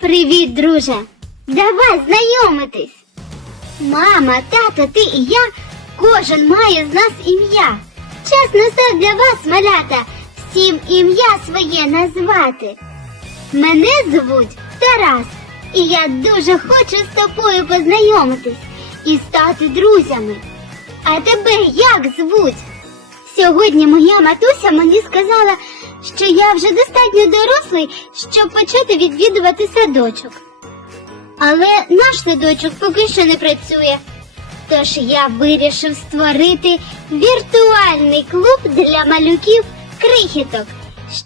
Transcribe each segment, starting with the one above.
Привіт, друже! Давай знайомитись. Мама, тато, ти і я, кожен має з нас ім'я. Час настав для вас, малята, всім ім'я своє назвати. Мене звуть Тарас, і я дуже хочу з тобою познайомитись і стати друзями. А тебе як звуть? Сьогодні моя матуся мені сказала, що я вже достатньо дорослий, щоб почати відвідувати садочок. Але наш садочок поки що не працює. Тож я вирішив створити віртуальний клуб для малюків крихіток,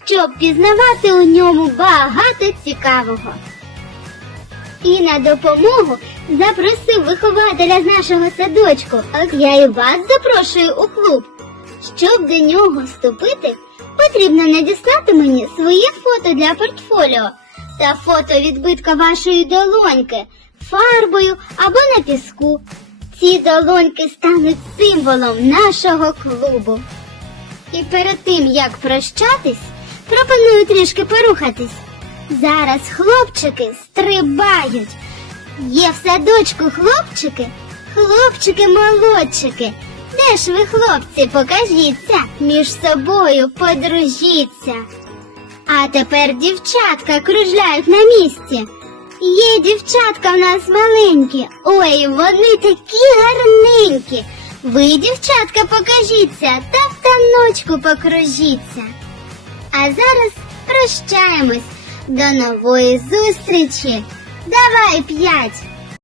щоб пізнавати у ньому багато цікавого. І на допомогу запросив вихователя з нашого садочку. От я і вас запрошую у клуб. Щоб до нього вступити, потрібно надіслати мені своє фото для портфоліо та фото відбитка вашої долоньки фарбою або на піску. Ці долоньки стануть символом нашого клубу. І перед тим як прощатись, пропоную трішки порухатись. Зараз хлопчики стрибають. Є в садочку хлопчики, хлопчики-молодчики. Де ж ви, хлопці, покажіться, між собою подружіться. А тепер дівчатка кружляють на місці. Є дівчатка в нас маленькі. Ой, вони такі гарненькі. Ви, дівчатка, покажіться та в таночку покружіться. А зараз прощаємось. До нової зустрічі. Давай п'ять.